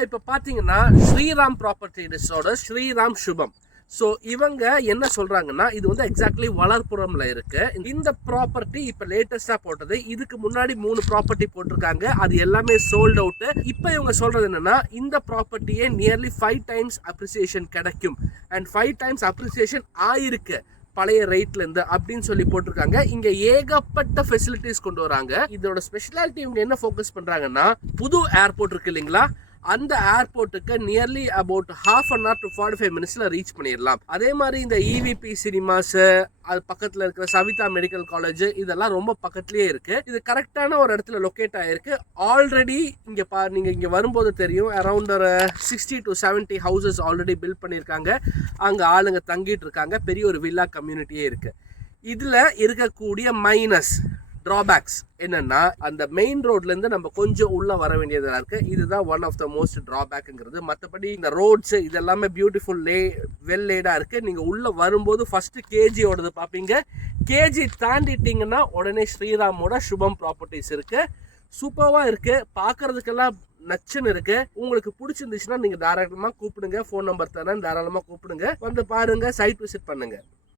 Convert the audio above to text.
நம்ம இப்போ பார்த்தீங்கன்னா ஸ்ரீராம் ப்ராப்பர்ட்டிஸோட ஸ்ரீராம் சுபம். ஸோ இவங்க என்ன சொல்றாங்கன்னா, இது வந்து எக்ஸாக்ட்லி வளர்ப்புறம்ல இருக்கு. இந்த ப்ராப்பர்ட்டி இப்போ லேட்டஸ்டா போட்டது. இதுக்கு முன்னாடி 3 ப்ராப்பர்ட்டி போட்டிருக்காங்க, அது எல்லாமே சோல்ட் அவுட். இப்போ இவங்க சொல்றது என்னன்னா, இந்த ப்ராப்பர்ட்டியே நியர்லி 5 டைம்ஸ் அப்ரிசியேஷன் கிடைக்கும் அண்ட் 5 டைம்ஸ் அப்ரிசியேஷன் ஆயிருக்கு பழைய ரேட்ல இருந்து அப்படின்னு சொல்லி போட்டிருக்காங்க. இங்க ஏகப்பட்ட ஃபெசிலிட்டிஸ் கொண்டு வராங்க. இதோட ஸ்பெஷாலிட்டி இவங்க என்ன ஃபோக்கஸ் பண்றாங்கன்னா, புது ஏர்போர்ட் இருக்கு இல்லைங்களா, அந்த ஏர்போர்ட்டுக்கு nearly about ½ an hour to 45 minutesல ரீச் பண்ணிடலாம். அதே மாதிரி இந்த இவிபி சினிமாஸ், அது பக்கத்துல இருக்கிற சவிதா மெடிக்கல் காலேஜ், இதெல்லாம் ரொம்ப பக்கத்துலயே இருக்கு. இது கரெக்டான ஒரு இடத்துல லொக்கேட் ஆயிருக்கு. ஆல்ரெடி இங்க நீங்க இங்க வரும்போது தெரியும், அரௌண்ட் ஒரு 60 to 70 ஹவுசஸ் ஆல்ரெடி பில்ட் பண்ணியிருக்காங்க. அங்க ஆளுங்க தங்கிட்டு இருக்காங்க. பெரிய ஒரு வில்லா கம்யூனிட்டியே இருக்கு. இதுல இருக்கக்கூடிய மைனஸ் டிராபேக்ஸ் என்னன்னா, அந்த மெயின் ரோட்ல இருந்து நம்ம கொஞ்சம் உள்ள வர வேண்டியதா இருக்கு. இதுதான் ஒன் ஆஃப் த மோஸ்ட் டிராபேக்ங்கிறது. மற்றபடி இந்த ரோட்ஸ் இதெல்லாமே பியூட்டிஃபுல் வெல் லேடா இருக்கு. நீங்க உள்ள வரும்போது ஃபர்ஸ்ட் கேஜியோடது பார்ப்பீங்க. கேஜி தாண்டிட்டீங்கன்னா உடனே ஸ்ரீராமோட சுபம் ப்ராப்பர்ட்டிஸ் இருக்கு. சூப்பர்வா இருக்கு, பார்க்கறதுக்கெல்லாம் நச்சுன்னு இருக்கு. உங்களுக்கு பிடிச்சிருந்துச்சுன்னா நீங்க தாராளமா கூப்பிடுங்க. ஃபோன் நம்பர் தரேன், தாராளமா கூப்பிடுங்க, வந்து பாருங்க, சைட் விசிட் பண்ணுங்க.